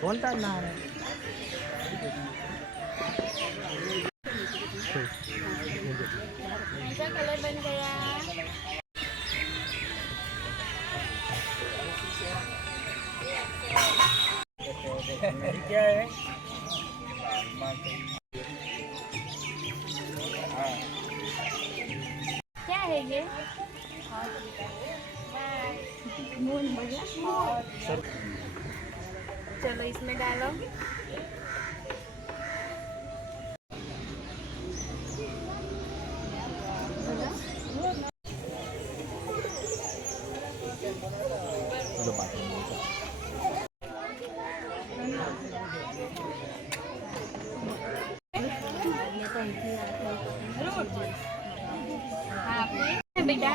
बोलता ना ऐसा कलर बन गया। क्या है क्या है ये? चलो इसमें डालो। बेटा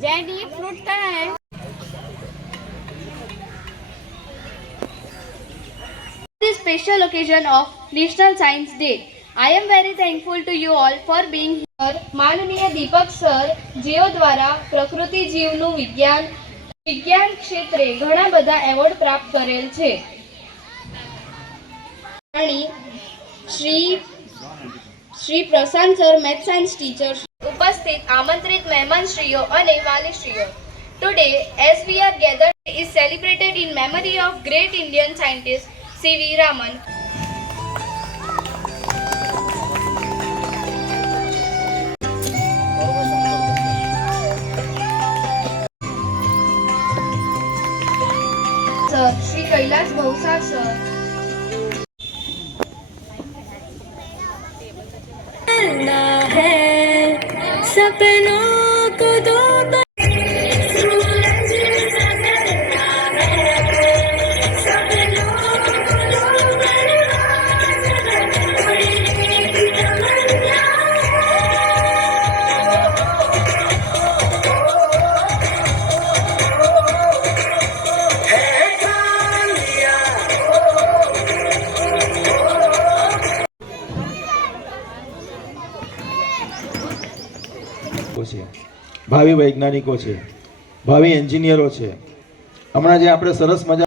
जैड ये फ्रूट कहाँ है? This special occasion of National Science Day. I am very thankful to you all for being here. માનનીય દીપક સર જેઓ દ્વારા પ્રકૃતિ જીવનું વિજ્ઞાન ક્ષેત્રે ઘણા બધા એવોર્ડ પ્રાપ્ત કરેલ છે. શ્રી પ્રશાંત સર મેથ સાયન્સ ટીચર, ઉપસ્થિત આમંત્રિત મહેમાનશ્રીઓ અને વાલીશ્રીઓ. Today, as we are gathered, is celebrated in memory of great Indian scientist C.V. Raman. Sir, Shri Kailash Bhausar sir. सपनों को दो છે, ભાવિ વૈજ્ઞાનિકો છે, ભાવિ એન્જિનિયરો છે. હમણાં જે આપણે સરસ મજા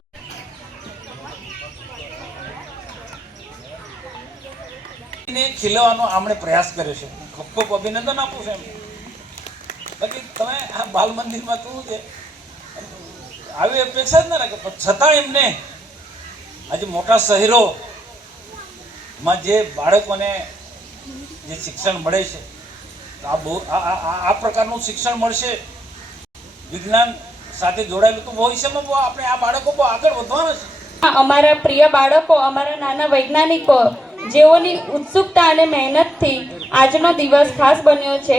ખીલવાનો આપણે પ્રયાસ કર્યો છે. ખૂબ ખૂબ અભિનંદન આપું છું એમ. બાકી તમે આ બાલ મંદિરમાં શું છે આવી અપેક્ષા જ ના રાખે, પણ છતાં એમને આજે મોટા શહેરોમાં જે બાળકોને જે શિક્ષણ મળે છે આ પ્રકારનું શિક્ષણ મળશે વિજ્ઞાન સાથે જોડાયેલું તો ભવિષ્યમાં આપણે આ બાળકો બહુ આગળ વધવાના છે. અમારા પ્રિય બાળકો, અમારા નાના વૈજ્ઞાનિકો જેઓની ઉત્સુકતા અને મહેનતથી આજનો દિવસ ખાસ બન્યો છે.